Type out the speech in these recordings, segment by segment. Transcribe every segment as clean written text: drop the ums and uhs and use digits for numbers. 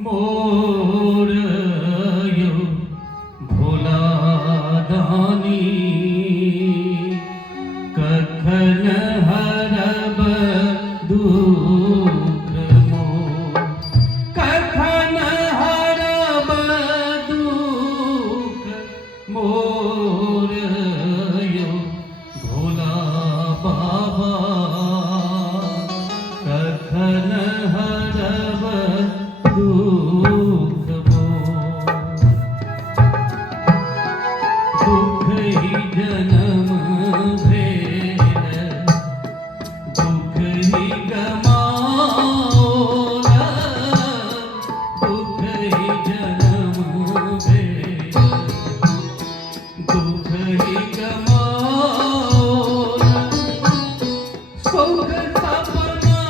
मोर यो भोला दानी कखन हरब दुख मोर कखन हरब दुख मोर यो भोला बाबा कखन हरब दुख ही जन्म भेल दुख ही गमाओल दुख ही जन्म भेल दुख ही गमाओल सुख सपना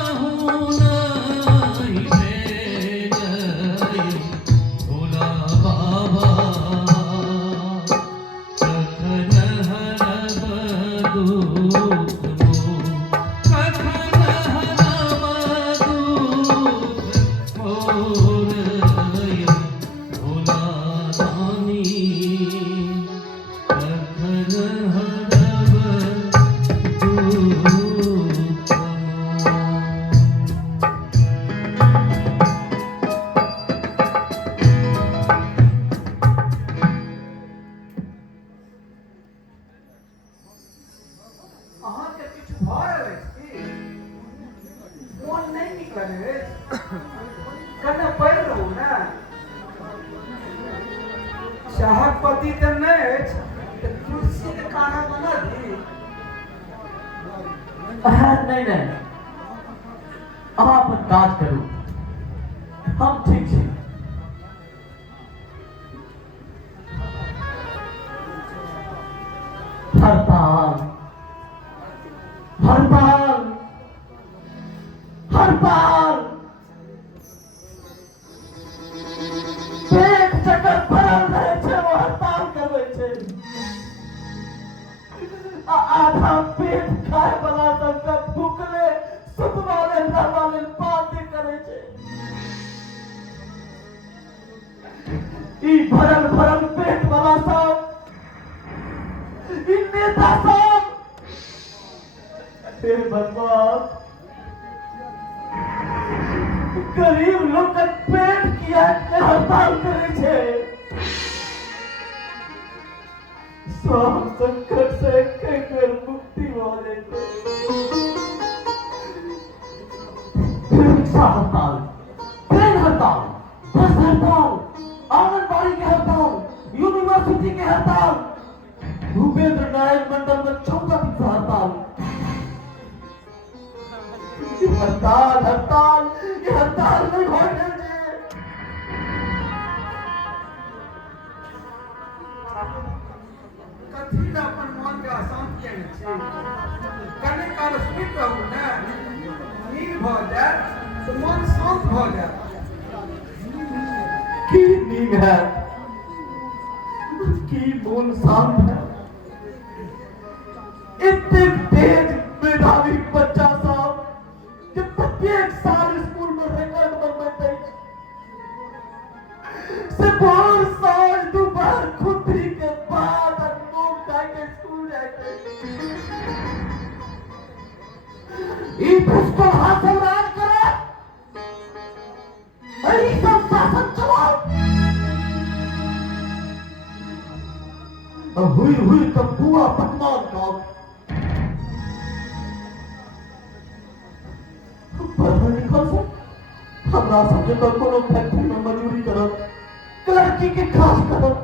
नहीं भेल भोला बाबा कखन हरब दुख कखन हरब दुख मोर यो भोला दानी कखन हरब दुख अहाँके किछु भऽ रहल अछि की मोन नहि नीक लगैत अछि कने पढ़ि रहू ने चाहक पति तऽ नहि अछि तऽ तुलसीके खाना बना दी नहीं नहीं अहाँ अपन काज करू हम ठीक छी हड़ताल हड़ताल हड़ताल पेट चक्कर भरल रहे छै वो हड़ताल करबै छै आधा पेट खाए वाला सबके भूखले सुतवा लेल रहवा लेल बात करे छै ई भरल भरल पेट वाला सब ई नेता सब हे भगवान गरीब लोग का पेट किया के हड़ताल करे छे सब संकट से एक बेर मुक्ति हो जेते रिक्शा हड़ताल ट्रेन हड़ताल बस हड़ताल आंगनबाड़ी के हड़ताल यूनिवर्सिटी के हड़ताल भूपेंद्र नारायण मंडल में 14 दिन से हड़ताल हड़ताल हड़ताल ये हड़ताल नहीं होने दे कथी लए अपन मोनके अशांत केने छी कने काल सुनि रहू ने नींद भऽ जायत तऽ मोन शांत भऽ जायत की नींद है की मन शांत है इतने तेज मेधावी बच्चा सब कि प्रत्येक साल स्कूल में रिकॉर्ड बनबैत अछि से भोर साँझ दोपहर खुद्दी के बाद नोट खाए के स्कूल जाइत अछि ई दुष्ट हासिल राज करे अही सब शासन चलाओ हुई हुई तो बुआ पकवान खाओ पढ़ल लिखल से हमरा सबके तो कोनो फैक्ट्री में मजदूरी करब क्लर्की के काज करब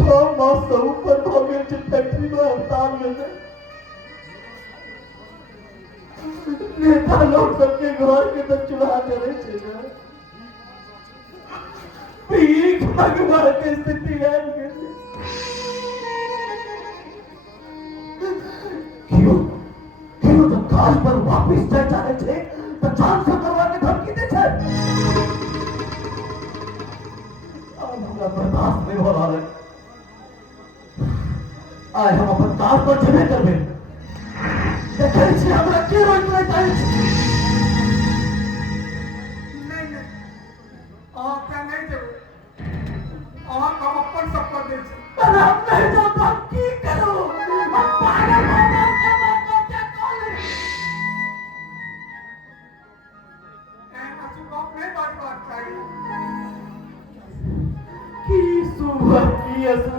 6 मास से ऊपर हो गेल छै फैक्ट्री में हड़ताल में नेता लोग सबके घर के तो चूल्हा जले छै ने भीख भगवा के स्थिति है क्यों क्यों तो काज पर वापस जाए चाहे थे तो जान से करवा के धमकी दे छे अब हमरा बर्दाश्त नहीं हो रहा है आय हम अपन काज पर जेबे करबे देखे छी हमरा के रोक नहीं चाहे छी यसु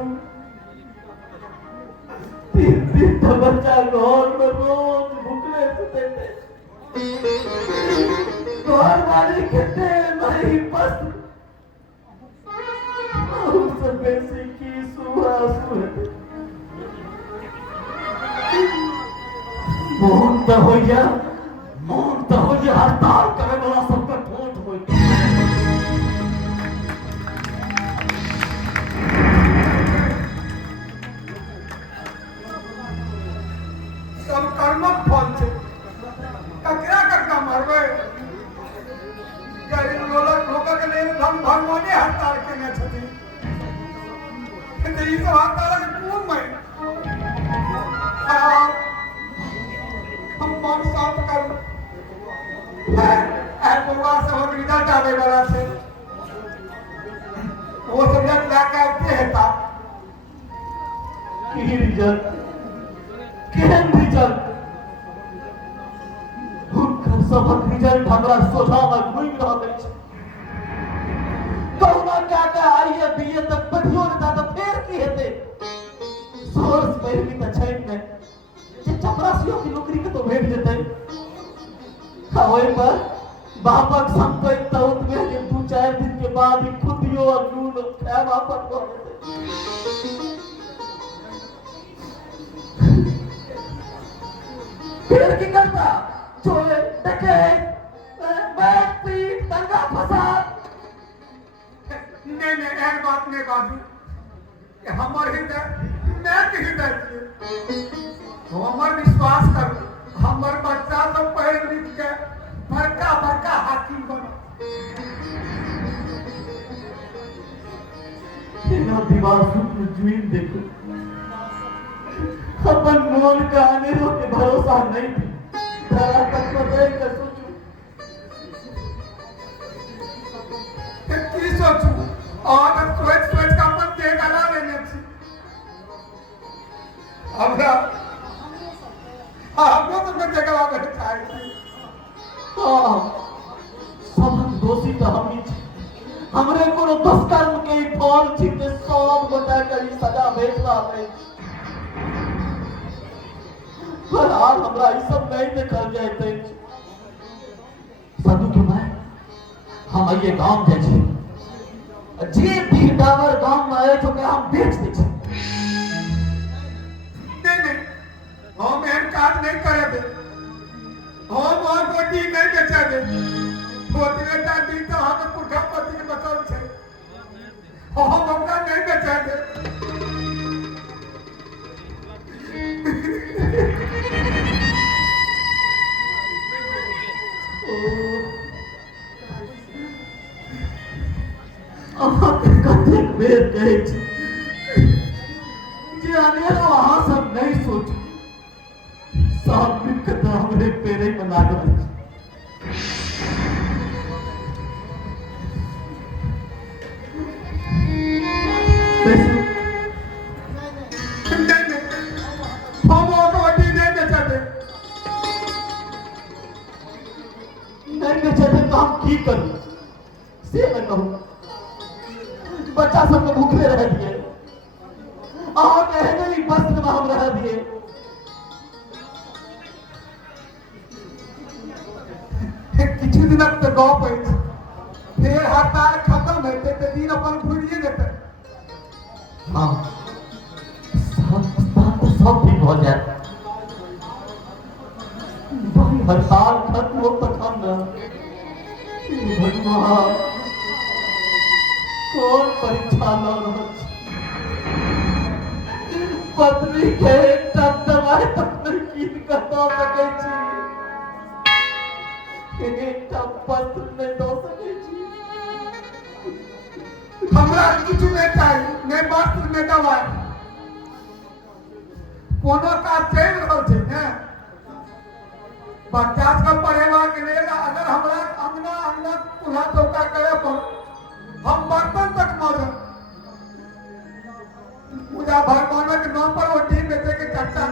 3 बच्चा घर में रोज भूखले सुते थे घर वाले कहते नहीं बस उससे बेसी की सुहा सुहे मोहन तो हो गया हड़ताल करे वाला सबका ठोट हो सब कर्मक फल छे ककरा ककरा मरबै गरीब लोक के लेल भगवाने हड़ताल केने छथिन 근데 ई सब हड़ताल के कोन मैं हम मन शांत कर बउआ सब रिजल्ट आवे वाला छे वो सब जब लाके आते हेता की रिजल्ट केहन रिजल्ट हुनकर सबक रिजल्ट हमरा सोझा में घुमि रहल अछि कहुना काका आइए बीए तक पढ़ियो लेता तो फेर की हेते सोर्स पैरवी त छै ने जे चपरासियों की नौकरी के तो भेट जेतै ओइ पर बापक संपत्ति त उतबे के 2-4 दिन के बाद ही खुदियो और नून खाए वापस हो जेतै फिर की करता चोरे डकैत बैठ पीट दंगा फसाद नहीं एहन बात नहीं बाजू हमर हृदय मैं के हृदय छियै हमर विश्वास कर हमर बच्चा सब पढ़ लिख के बड़का हाकिम बने तेरा दीवार सुन जुइन देखो अपन मोल का अनेरों के भरोसा नहीं थी धरा तक पर देख कर सोचू की सोचू और सोच का अपन के गला लेने छी हमरा हमको तो के गला में चाहिए सबक दोषी तो हम ही छी हमरे कोनो दुष्कर्म के फल छी के सब गोटा के ई सजा भेट रहल है पर आज हमरा ई सब नहीं देखल जाइत अछि साधु के भाई हम आइए गांव जाय छी जे भी डावर गांव में आए तो के हम बेच दे छी नहीं हम एहन काज नहीं करे दे हम और गोटी नहीं बेचा दे गोटी दादी तो हम पुरखा पति के बचल छे हम हमरा नहीं बेचा दे कतेक बेर कहै छी जे अनेरो अहाँ सब नहीं सोचू सब मिलकर तो हमरे पेरे में लागल अछि हम और गोटी नहीं बेचा दे नहीं बेचे थे तो हम की करूं से मैं कहूं बच्चा सब को भूखे रह दिए और कहने वस्त्र में हम रह दिए किछु दिनक तो गप अछि फिर हड़ताल खत्म हेतै तो दिन अपन घुरिए जेतै हाँ सब ठीक हो जाए भाई हड़ताल खत्म हो तक हम न भगवान कौन परीक्षा ल रहल छी पत्नी के एकटा दवाई तक नहीं कीन कर दऽ सकै छी एकटा पत्र नहीं दऽ सकै छी हमरा किछु नहीं चाहिए नहीं वस्त्र नहीं दवाई कोनो काज चलि रहल छै ने बच्चा सब पढ़ेबाक लेल अगर हमरा अंगना चूल्हा चौका करे पर हम बर्तन तक मांगब पूजा भगवान के नाम पर वो टी बेचे के चर्चा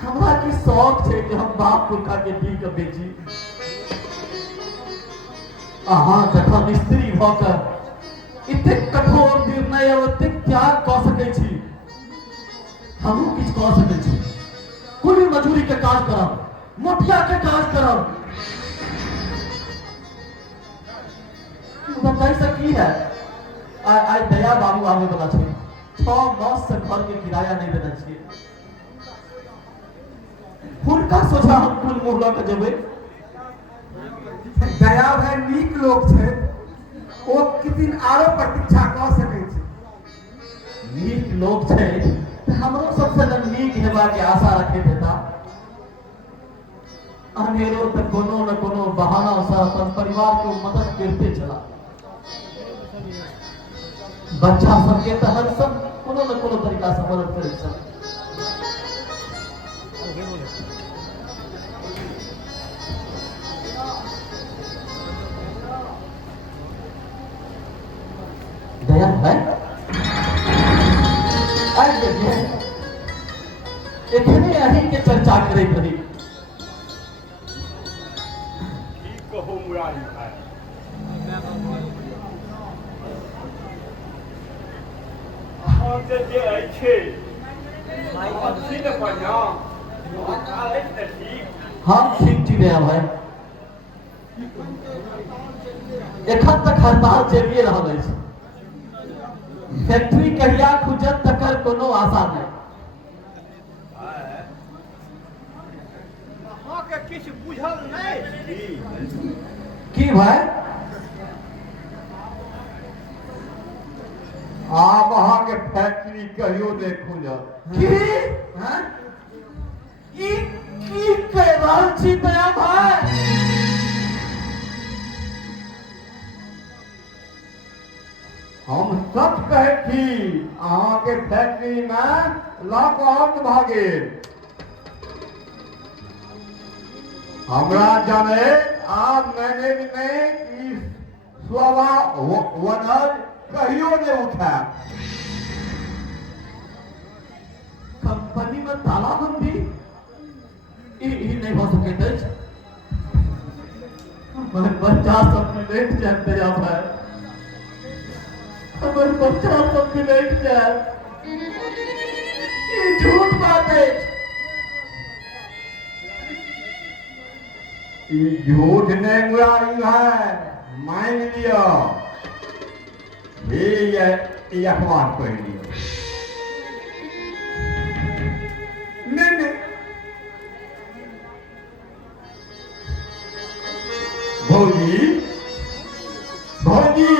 हमरा की शौक छै कि हम बाप पुरखा के दी के बेची अहाँ जखन स्त्री भऽ कऽ इतने कठोर निर्णय और इतने त्याग कह सकै छी हम किछ कह सकै छी कुली मजूरी के काज करब मोटिया के काज करब बताई सकी है आई दया बाबू आवे वाला छै 6 मास से घर के किराया नहीं देना चाहिए हुनका सोचा हम कुल मुहला के जेबै दया भाई नीक लोग छै ओ किदिन आरो प्रतीक्षा क सकै छै नीक लोग छै त हमरो सबसे न नीक हेबा के आशा रखे देता अनेरो त कोनो न कोनो बहाना से अपन परिवार को मदद करते चला बच्चा सबके त हर सब कोनो न कोनो तरीका से मदद करे चला दया है आज देखिए एखने अही के चर्चा करैत रही की कहो मुरारी भाई अहाँ जे अछि अच्छी न बढ़िया काले त ठीक हम ठीक छी दया भाई एखन तक हड़ताल चलिए रहल अछि फैक्ट्री कहिया खुजत तकर कोनो आशा नहीं अहाँके किछु बुझल नहि की भाई आब अहाँ के फैक्ट्री कहियो नहीं खुजत की हैं ई की कह रहल छी दया भाई हम सच कहै छी अहाँ के फैक्ट्री में लॉकआउट भ गेल हमरा जाने आब मैनेजमेंट ई वनर कहियो नहीं उठा कंपनी में तालाबंदी ई नहीं हो सके अछि हमर बच्चा सब लेट जाते जा भाई हमर बच्चा सब लेट जाए ये झूठ बात है ई झूठ नहीं मुरारी है मान लियो ये अखबार पढ़ लियो नहीं भौजी भौजी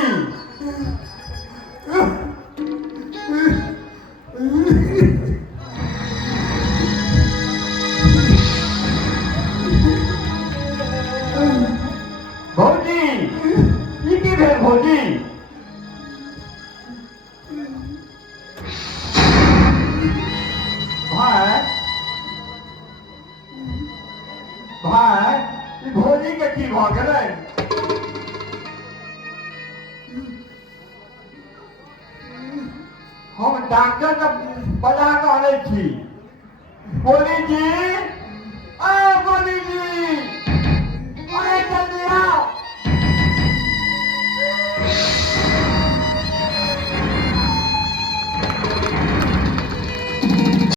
भौजी ई की भेल भौजी भाई भाई ई भौजी के की भ गेलै हम डॉक्टर के बजा के आनै छी भौजी जी